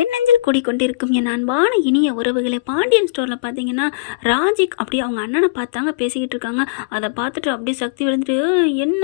என் நெஞ்சில் குடிக்கொண்டிருக்கும் என் அன்பான இனிய உறவுகளை பாண்டியன் ஸ்டோரில் பார்த்தீங்கன்னா ராஜிக் அப்படியே அவங்க அண்ணனை பார்த்தாங்க பேசிக்கிட்டு இருக்காங்க. அதை பார்த்துட்டு அப்படியே சக்தி விழுந்துட்டு என்ன?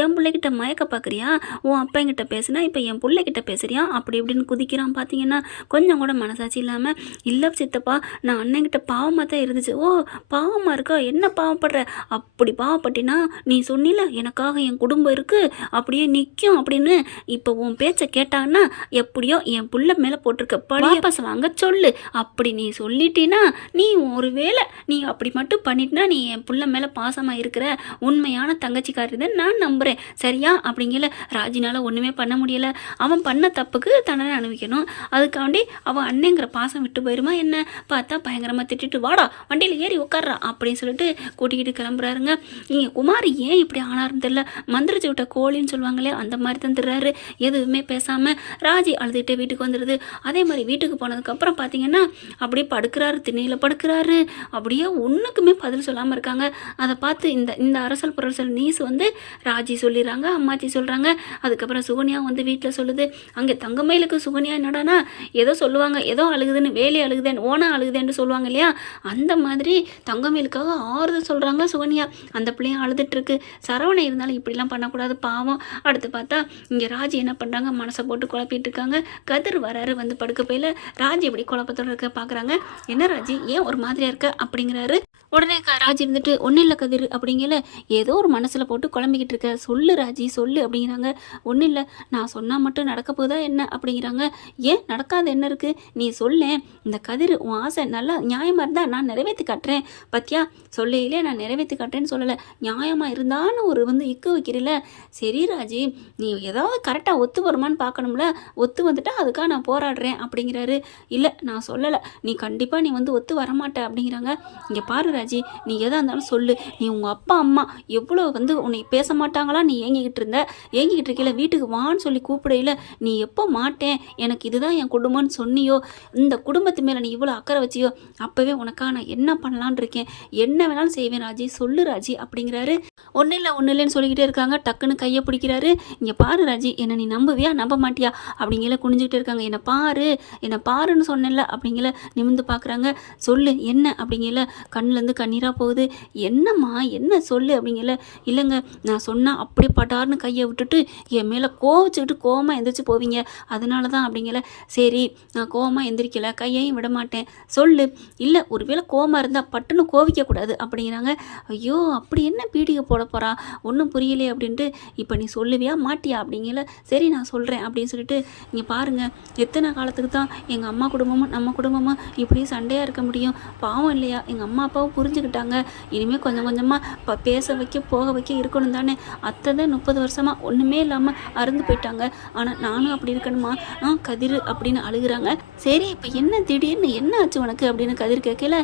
என் பிள்ளைகிட்ட மயக்க பார்க்குறியா? உன் அப்பங்கிட்ட பேசுனா இப்போ என் பிள்ளைகிட்ட பேசுறியா? அப்படி இப்படின்னு குதிக்கிறான் பார்த்தீங்கன்னா கொஞ்சம் கூட மனசாட்சி இல்லாமல் இல்லை சித்தப்பா நான் அண்ணன்கிட்ட பாவமாக தான் இருந்துச்சு. ஓ பாவமாக இருக்கா? என்ன பாவப்படுற? அப்படி பாவப்பட்டினா? நீ சொன்னில எனக்காக என் குடும்பம் இருக்குது அப்படியே நிற்கும் அப்படின்னு இப்போ உன் பேச்சை கேட்டான்னா எப்படியோ என் புள்ள மேலே போட்டு போட்டிருக்க. படி வாபஸ் வாங்க சொல்லு. அப்படி நீ சொல்லிட்டீன்னா நீ ஒருவேளை நீ அப்படி மட்டும் பண்ணிட்டினா நீ என் புள்ள மேலே பாசமாக இருக்கிற உண்மையான தங்கச்சிக்காரி தான் நான் நம்புகிறேன் சரியா? அப்படிங்கல ராஜினால ஒன்றுமே பண்ண முடியலை. அவன் பண்ண தப்புக்கு தண்டனை அனுபவிக்கணும். அதுக்காண்டி அவன் அண்ணங்கிற பாசம் விட்டு போயிருமா என்ன? பார்த்தா பயங்கரமாக திட்டிட்டு வாடா வண்டியில் ஏறி உட்கார்றா அப்படின்னு சொல்லிட்டு கூட்டிக்கிட்டு கிளம்புறாருங்க. இங்கே குமார் ஏன் இப்படி ஆனாருன்னு தெரியல. மந்திரிச்சு விட்ட கோழின்னு சொல்லுவாங்களே அந்த மாதிரி தான் திர்றாரு எதுவுமே பேசாமல் ராஜி அழுதுகிட்டே வீட்டுக்கு வந்துடுது. அதே மாதிரி வீட்டுக்கு போனதுக்கப்புறம் பார்த்தீங்கன்னா அப்படியே படுக்கிறாரு திண்ணையில் படுக்கிறாரு. அப்படியே ஒன்றுக்குமே பதில் சொல்லாமல் இருக்காங்க. அதை பார்த்து இந்த இந்த அரசல் புரசல் நீஸ் வந்து ராஜி சொல்லிடுறாங்க அம்மாச்சி சொல்கிறாங்க அதுக்கப்புறம் சுகன்யா வந்து வீட்டில் சொல்லுது அங்கே தங்கமயிலுக்கு சுகன்யா என்னடானா ஏதோ சொல்லுவாங்க ஏதோ அழுகுதுன்னு வேலையை அழுகுதேன் ஓனா அழுகுதேன்னு சொல்லுவாங்க இல்லையா? அந்த மாதிரி தங்கமயிலுக்காக ஆறுதல் சொல்கிறாங்க சுகன்யா. அந்த பிள்ளையும் அழுதுட்டுருக்கு. சரவணை இருந்தாலும் இப்படிலாம் பண்ணக்கூடாது பாவம். அடுத்து பார்த்தா இங்கே ராஜி என்ன பண்ணுறாங்க மனசை போட்டு குழப்பிட்டு இருக்காங்க கதிர் வராரு வந்து படுக்க போயில ராஜி எப்படி குழப்பத்தோடு இருக்க பார்க்குறாங்க என்ன ராஜி? ஏன் ஒரு மாதிரியாக இருக்க? அப்படிங்கிறாரு. உடனே ராஜ் ராஜி இருந்துட்டு ஒன்றும் இல்லை கதிர் அப்படிங்கல. ஏதோ ஒரு மனசில் போட்டு குழம்பிக்கிட்டு இருக்க. சொல்லு ராஜி சொல்லு அப்படிங்கிறாங்க. ஒன்றும் இல்லை. நான் சொன்னால் மட்டும் நடக்க போதா என்ன? அப்படிங்கிறாங்க. ஏன்? நடக்காத என்ன இருக்குது நீ சொல்லேன் இந்த கதிர் உன் ஆசை நல்லா நியாயமாக இருந்தால் நான் நிறைவேற்றி காட்டுறேன். பத்தியா? சொல்லையிலே நான் நிறைவேற்றி காட்டுறேன்னு சொல்லலை. நியாயமாக இருந்தான்னு ஒரு வந்து இக்க வைக்கிறீல சரி ராஜி நீ ஏதாவது கரெக்டாக ஒத்து வருமான்னு பார்க்கணும்ல ஒத்து வந்துட்டா அதுக்காக நான் போராடுறேன். அப்படிங்கிறாரு. இல்லை நான் சொல்லலை. நீ கண்டிப்பாக நீ வந்து ஒத்து வரமாட்ட அப்படிங்கிறாங்க. இங்கே பாரு ராஜி நீ எதாக இருந்தாலும் சொல்லு. நீ உங்கள் அப்பா அம்மா எவ்வளோ வந்து உன்னை பேச மாட்டாங்களா? நீ ஏங்கிக்கிட்டு இருந்த. ஏங்கிக்கிட்டு இருக்கையில வீட்டுக்கு வான்னு சொல்லி கூப்பிடையில நீ எப்போ மாட்டேன்? எனக்கு இதுதான் என் குடும்பம்னு சொன்னியோ? இந்த குடும்பத்து மேலே நீ இவ்வளோ அக்கறை வச்சியோ? அப்போவே உனக்காக நான் என்ன பண்ணலான் இருக்கேன்? என்ன வேணாலும் செய்வேன் ராஜி. சொல்லு ராஜி அப்படிங்கிறாரு. ஒன்றும் இல்லை ஒன்றும் இல்லைன்னு சொல்லிக்கிட்டே இருக்காங்க. டக்குன்னு கையை பிடிக்கிறாரு. இங்கே பாரு ராஜி என்னை நீ நம்புவியா? நம்ப மாட்டியா? அப்படிங்கிற குனிஞ்சுக்கிட்டே இருக்காங்க. என்னை பாரு பாரு என்னை பாருன்னு சொன்னேன்ல அப்படிங்கிற நிமிந்து பார்க்குறாங்க சொல்லு என்ன? அப்படிங்கிற கண்ணுலேருந்து கண்ணீராக போகுது. என்னம்மா என்ன சொல்லு? அப்படிங்கிற இல்லைங்க நான் சொன்னால் அப்படியே பட்டார்னு கையை விட்டுட்டு என் மேலே கோவச்சுக்கிட்டு கோவமாக எந்திரிச்சு போவீங்க. அதனால தான் அப்படிங்கிற சரி நான் கோவமாக எந்திரிக்கல கையையும் விட மாட்டேன். சொல்லு இல்லை ஒருவேளை கோவமாக இருந்தால் பட்டுன்னு கோவிக்கக்கூடாது அப்படிங்கிறாங்க. ஐயோ அப்படி என்ன பீடிகை போட போகிறா ஒன்றும் புரியலையே அப்படின்ட்டு இப்போ நீ சொல்லுவியா மாட்டியா? அப்படிங்கிற சரி நான் சொல்கிறேன் அப்படின்னு சொல்லிட்டு இங்கே பாருங்கள் எத்தனை காலத்துக்கு தான் எங்கள் அம்மா குடும்பமும் நம்ம குடும்பமும் இப்படி சண்டையாக இருக்க முடியும். பாவம் இல்லையா? எங்கள் அம்மா அப்பாவும் புரிஞ்சுக்கிட்டாங்க. இனிமேல் கொஞ்சம் கொஞ்சமாக இப்போ பேச வைக்க போக வைக்க இருக்கணும் தானே. அத்தை தான் முப்பது வருஷமாக ஒன்றுமே இல்லாமல் அருந்து போயிட்டாங்க. ஆனால் நானும் அப்படி இருக்கணுமா? ஆ கதிர் அப்படின்னு அழுகுறாங்க. சரி இப்போ என்ன திடீர்னு என்ன ஆச்சு உனக்கு அப்படின்னு கதிர் கேட்கல.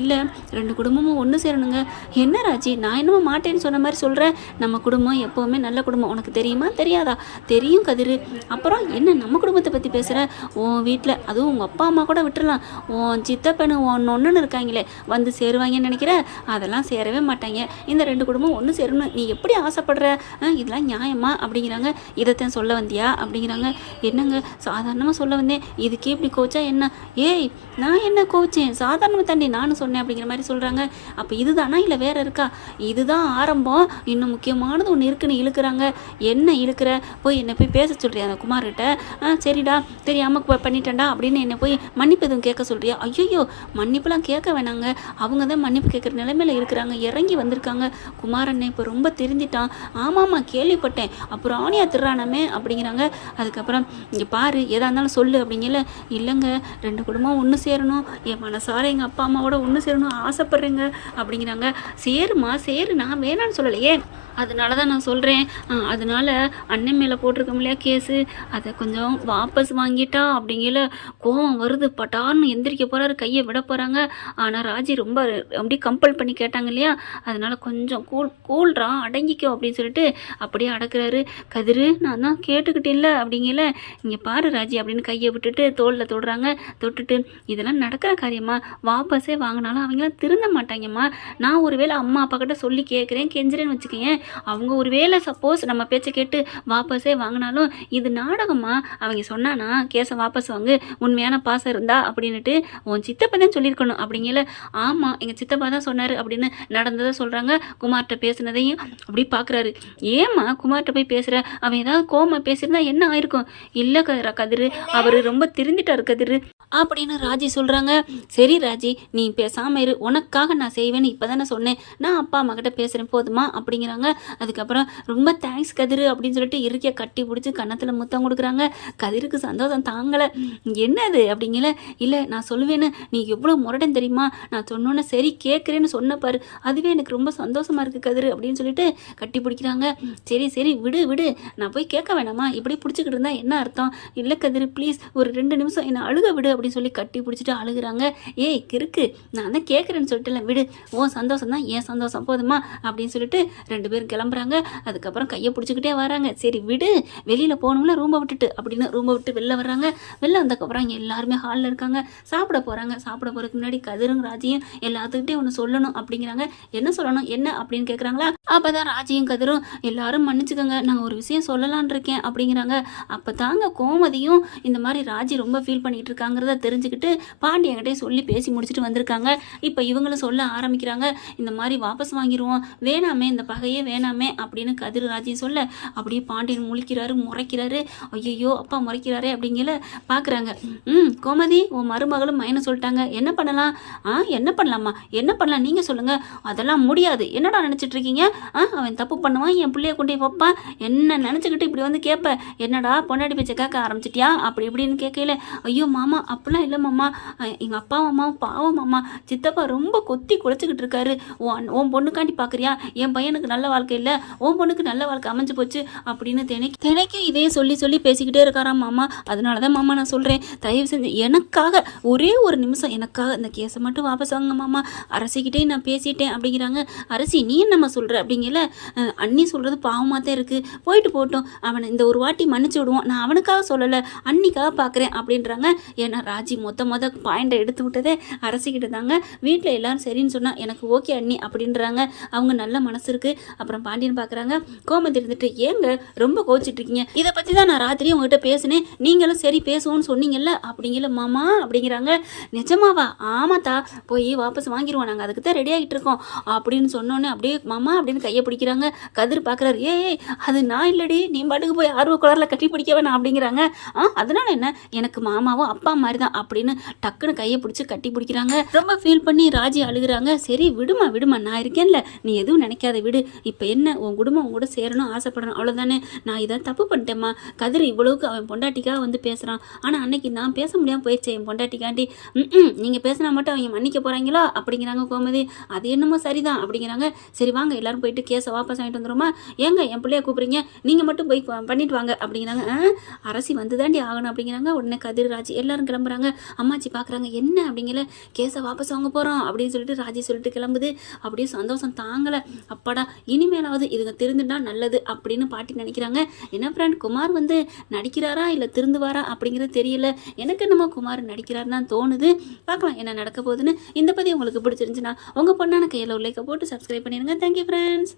இல்லை ரெண்டு குடும்பமும் ஒன்று சேரணுங்க. என்ன ராஜி நான் என்னமோ மாட்டேன்னு சொன்ன மாதிரி சொல்கிறேன் நம்ம குடும்பம் எப்போவுமே நல்ல குடும்பம். உனக்கு தெரியுமா? தெரியாதா? தெரியும் கதிர். அப்புறம் என்ன நம்ம குடும்பத்தை பற்றி பேசுகிற உன் வீட்டில் அதுவும் உங்கள் அப்பா அம்மா கூட விட்டுறலாம். உன் சித்தப்பனு உன் ஒன்றுன்னு இருக்காங்களே வந்து சேருவாங்கன்னு நினைக்கிற? அதெல்லாம் சேரவே மாட்டாங்க. இந்த ரெண்டு குடும்பம் ஒன்று சேரணும். நீ எப்படி ஆசைப்படுற? இதெல்லாம் நியாயமா? அப்படிங்கிறாங்க. இதைத்தான் சொல்ல வந்தியா? அப்படிங்கிறாங்க. என்னங்க? சாதாரணமாக சொல்ல வந்தேன். இதுக்கே இப்படி கோச்சா என்ன? ஏய் நான் என்ன கோச்சேன்? சாதாரணமாக தாண்டி நானும் சொன்னேன் அப்படிங்கிற மாதிரி சொல்கிறாங்க அப்போ இதுதானா? இல்லை வேற இருக்கா? இதுதான் ஆரம்பம். இன்னும் முக்கியமானது ஒன்று இருக்குன்னு இழுக்கிறாங்க. என்ன இழுக்கிற? போய் என்னை போய் பேச சொல்கிறேன் அந்த குமார்கிட்ட? ஆ சரிடா. தெரியாமல் ப- பண்ணிட்டேன்டா அப்படின்னு என்னை போய் மன்னிப்பு எதுவும் கேட்க சொல்கிறியா ஐயோ மன்னிப்புலாம் கேட்க வேணாங்க. அவங்க தான் மன்னிப்பு கேட்குற நிலைமையில இருக்கிறாங்க. இறங்கி வந்திருக்காங்க. குமாரண்ணே இப்போ ரொம்ப திருந்திட்டான். ஆமாம்மா கேள்விப்பட்டேன். அப்புறம் ஆணியா திருறானமே அப்படிங்கிறாங்க. அதுக்கப்புறம் இங்கே பாரு எதாக இருந்தாலும் சொல்லு அப்படிங்கல. இல்லைங்க ரெண்டு குடும்பம் ஒன்று சேரணும். என் மனசார எங்கள் அப்பா அம்மாவோட ஒன்று சேரணும் ஆசைப்பட்றேங்க அப்படிங்கிறாங்க. சேருமா சேரு. நான் வேணான்னு சொல்லலையே. அதனால தான் நான் சொல்கிறேன் அதனால அண்ணன் மேலே போட்டிருக்கோம் இல்லையா கேஸு. அதை கொஞ்சம் வாபஸ் வாங்கிட்டா அப்படிங்கல கோவம் வருது. பட்டார்னு எந்திரிக்க போகிறாரு கையை விட போகிறாங்க ஆனால் ராஜி ரொம்ப அப்படியே கம்பல் பண்ணி கேட்டாங்க இல்லையா? அதனால் கொஞ்சம் கூல் கூல்றா அடங்கிக்கோ அப்படின்னு சொல்லிட்டு அப்படியே அடக்குறாரு. கதிரு நான் தான் கேட்டுக்கிட்டேன்ல அப்படிங்கல. இங்கே பாரு ராஜி அப்படின்னு கையை விட்டுட்டு தோளில் தொடுறாங்க. தொட்டுட்டு இதெல்லாம் நடக்கிற காரியமா? வாபஸே வாங்கினாலும் அவங்களாம் திருந்த மாட்டாங்கம்மா. நான் ஒருவேளை அம்மா அப்பா கிட்ட சொல்லி கேட்குறேன் கெஞ்சுறேன்னு வச்சுக்கோங்க அவங்க ஒரு வேளை சப்போஸ் நம்ம பேச்சை கேட்டு வாபஸே வாங்கினாலும் இது நாடகமா அவங்க சொன்னானா கேஸ் வாபஸ் வாங்கு உண்மையான பாசம் இருந்தா அப்படின்னுட்டு உன் சித்தப்பா தான் சொல்லியிருக்கணும். அப்படிங்கல ஆமாம் எங்கள் சித்தப்பா தான் சொன்னார் அப்படின்னு நடந்ததை சொல்கிறாங்க குமார்கிட்ட பேசுனதையும் அப்படி பார்க்குறாரு ஏம்மா குமார்கிட்ட போய் பேசுகிற அவன் ஏதாவது கோமா பேசியிருந்தா என்ன ஆயிருக்கும்? இல்லை கதிர் அவர் ரொம்ப திருந்திட்டார் கதிர். அப்படின்னு ராஜி சொல்கிறாங்க சரி ராஜி நீ பேசாமல் இரு. உனக்காக நான் செய்வேன்னு இப்போ தானே சொன்னேன். நான் அப்பா அம்மா கிட்ட பேசுகிறேன் போதுமா? அப்படிங்கிறாங்க. அதுக்கப்புறம் ரொம்ப தேங்க்ஸ் கதிர் அப்படின்னு சொல்லிட்டு இருக்கையை கட்டி பிடிச்சி கன்னத்தில் முத்தம் கொடுக்குறாங்க. கதிருக்கு சந்தோஷம் தாங்கலை. என்னது அப்படிங்கல. இல்லை நான் சொல்லுவேன்னு நீ எவ்வளோ முரடன் தெரியுமா? நான் சொன்னோன்னே சரி கேட்குறேன்னு சொன்ன பாரு. அதுவே எனக்கு ரொம்ப சந்தோஷமாக இருக்குது கதிர் அப்படின்னு சொல்லிட்டு கட்டி பிடிக்கிறாங்க. சரி சரி விடு விடு. நான் போய் கேட்க வேணாமா? இப்படி பிடிச்சிக்கிட்டு இருந்தால் என்ன அர்த்தம்? இல்லை கதிர் ப்ளீஸ் ஒரு ரெண்டு நிமிஷம் என்னை அழுக விடு அப்படின்னு சொல்லி கட்டி பிடிச்சிட்டு அழுகுறாங்க. ஏய் கிறுக்கு நான் தான் கேட்குறேன்னு சொல்லிட்டுல விடு. ஓ சந்தோஷம் தான் ஏன் சந்தோஷம் போதுமா? அப்படின்னு சொல்லிட்டு ரெண்டு பேரும் கிளம்புறாங்க. அதுக்கப்புறம் கையை பிடிச்சிக்கிட்டே வராங்க. சரி விடு. வெளியில் போகணும்ல ரூமை விட்டுட்டு அப்படின்னு ரூமை விட்டு வெளில வர்றாங்க. வெளில வந்ததுக்கப்புறம் இங்கே எல்லாருமே ஹாலில் இருக்காங்க. சாப்பிட போகிறாங்க சாப்பிட போகிறதுக்கு முன்னாடி கதிரும் ராஜியும் எல்லாத்துக்கிட்டே ஒன்று சொல்லணும் அப்படிங்கிறாங்க. என்ன சொல்லணும்? என்ன அப்படின்னு கேட்குறாங்களா அப்போ தான் ராஜியும் கதிரும் எல்லாரும் மன்னிச்சுக்கோங்க நான் ஒரு விஷயம் சொல்லலான் இருக்கேன் அப்படிங்கிறாங்க. அப்போ தாங்க கோமதியும் இந்த மாதிரி ராஜி ரொம்ப ஃபீல் பண்ணிகிட்டு இருக்காங்கிறத தெரிஞ்சுக்கிட்டு பாண்டியங்கிட்டே சொல்லி பேசி முடிச்சுட்டு வந்திருக்காங்க. இப்போ இவங்களும் சொல்ல ஆரம்பிக்கிறாங்க. இந்த மாதிரி வாபஸ் வாங்கிடுவோம் வேணாமே இந்த பகையே வேணாமே அப்படின்னு கதிர் ராஜி சொல்ல அப்படியே பாண்டியன் முழிக்கிறாரு முறைக்கிறாரு. ஐயோ அப்பா முறைக்கிறாரே அப்படிங்கிற பார்க்குறாங்க ம் கோமதி உன் மருமகளும் மைனஸ் சொல்லிட்டாங்க. என்ன பண்ணலாம்? ஆ என்ன பண்ணலாமா? என்ன பண்ணலாம்? நீங்கள் சொல்லுங்கள் அதெல்லாம் முடியாது. என்னடா நினச்சிட்டு இருக்கீங்க? ஆ அவன் தப்பு பண்ணுவான் என் பிள்ளைய கொண்டு போய் வைப்பான். என்ன நினச்சிக்கிட்டு இப்படி வந்து கேட்பேன் என்னடா பொண்டாட்டி பேச்சை கேட்க ஆரம்பிச்சிட்டியா? அப்படி இப்படின்னு கேட்கல ஐயோ மாமா அப்படிலாம் இல்லை மாமா. எங்கள் அப்பா அம்மாவும் பாவம் மாமா. சித்தப்பா ரொம்ப கொத்தி குலைச்சிக்கிட்டு இருக்காரு. உன் பொண்ணுக்காண்டி பார்க்குறியா என் பையனுக்கு நல்ல வாழ்க்கை இல்லை. உன் பொண்ணுக்கு நல்ல வாழ்க்கை அமைஞ்சு போச்சு அப்படின்னு தினைக்கு தினைக்கும் இதே சொல்லி சொல்லி பேசிக்கிட்டே இருக்காராம் மாமா. அதனால தான் மாமா நான் சொல்கிறேன் தயவு செஞ்சு எனக்காக ஒரே ஒரு நிமிஷம் எனக்காக இந்த கேஸை மட்டும் வாபஸ் வாங்க மாமா. அரசிக்கிட்டே நான் பேசிட்டேன் அப்படிங்கிறாங்க. அரசி நீ என்னம்மா சொல்கிற அப்படிங்கல? அண்ணி சொல்கிறது பாவமாக தான் இருக்குது போயிட்டு போட்டோம் அவனை இந்த ஒரு வாட்டி மன்னிச்சு விடுவோம். நான் அவனுக்காக சொல்லலை. அன்னிக்காக பார்க்குறேன் அப்படின்றாங்க. ஏன்னா ராஜி மொத்த மொத பாயிண்டை எடுத்து விட்டதே அரசிக்கிட்டு தாங்க. வீட்டில் எல்லாரும் சரின்னு சொன்னால் எனக்கு ஓகே அண்ணி அப்படின்றாங்க. அவங்க நல்ல மனசு இருக்குது அப்புறம் பாண்டியன் பார்க்குறாங்க கோமதி இருந்துட்டு ஏங்க ரொம்ப கோச்சிட்டு இருக்கீங்க இதை பற்றி தான் நான் ராத்திரி உங்ககிட்ட பேசினேன். நீங்களும் சரி பேசுவோம்னு சொன்னீங்கல்ல அப்படிங்கல மாமா அப்படிங்கிறாங்க. நிஜமாவா? ஆமாத்தா. போய் வாபஸ் வாங்கிடுவோம் நாங்கள் அதுக்கு தான் ரெடி ஆகிட்டு இருக்கோம் அப்படின்னு சொன்னோன்னே அப்படியே மாமா அப்படின்னு கையை பிடிக்கிறாங்க. கதிர் பார்க்குறாரு ஏய் அது நான் இல்லடி. நீ பாட்டுக்கு போய் ஆர்வ குளரில் கட்டி பிடிக்க வேணாம். அப்படிங்கிறாங்க. ஆ அதனால என்ன? எனக்கு மாமாவும் அப்பா மாதிரி தான் அப்படின்னு டக்குன்னு கையை பிடிச்சி கட்டி பிடிக்கிறாங்க. ரொம்ப ஃபீல் பண்ணி ராஜி அழுகுறாங்க. சரி விடுமா விடுமா நான் இருக்கேன்ல. நீ எதுவும் நினைக்காத விடு. இப்போ என்ன உன் குடும்பம் உன் கூட சேரணும் ஆசைப்படணும் அவ்வளோதானே நான் இதை தப்பு பண்ணிட்டேம்மா. கதிர் இவ்வளவுக்கு அவன் பொண்டாட்டிக்காக வந்து பேசுகிறான் ஆனால் அன்னைக்கு நான் பேச முடியாமல் போயிடுச்சு என் பொண்டாட்டிக்காண்டி. ம் நீங்கள் பேசினா மட்டும் அவங்க மன்னிக்க போகிறாங்களா அப்படிங்கிறாங்க கோமதி. அது என்னமோ சரிதான் அப்படிங்கிறாங்க. சரி வாங்க எல்லாரும் போயிட்டு கேஸை வாபஸ் வாங்கிட்டு வந்துருமா ஏங்க என் பிள்ளைய கூப்பிடுறீங்க. நீங்கள் மட்டும் போய் பண்ணிட்டு வாங்க அப்படிங்கிறாங்க. "ஆ, அரசி வந்து தாண்டி ஆகணும் அப்படிங்கிறாங்க. உடனே கதிர் ராஜி எல்லாரும் கிளம்புறாங்க. அம்மாச்சி பார்க்குறாங்க என்ன அப்படிங்கிற கேஸை வாபஸ் வாங்க போகிறோம் அப்படின்னு சொல்லிட்டு ராஜி சொல்லிட்டு கிளம்புது. அப்படியே சந்தோஷம் தாங்கலை. அப்பாடா இனிமேலாவது இதுங்க திருந்துட்டா நல்லது அப்படின்னு பாட்டி நினைக்கிறாங்க. என்ன ஃப்ரெண்ட் குமார் வந்து நடிக்கிறாரா இல்லை திருந்துவாரா? அப்படிங்கிறது தெரியல. எனக்கு என்னமோ குமார் நடிக்கிறாருன்னு தான் தோணுது. பார்க்கலாம் என்ன நடக்க போகுதுன்னு. இந்த பதிவு உங்களுக்கு பிடிச்சிருந்துச்சுன்னா உங்கள் பொண்ணான கையில் உள்ளேக்க போட்டு சப்ஸ்கிரைப் பண்ணிடுங்க. Thank you friends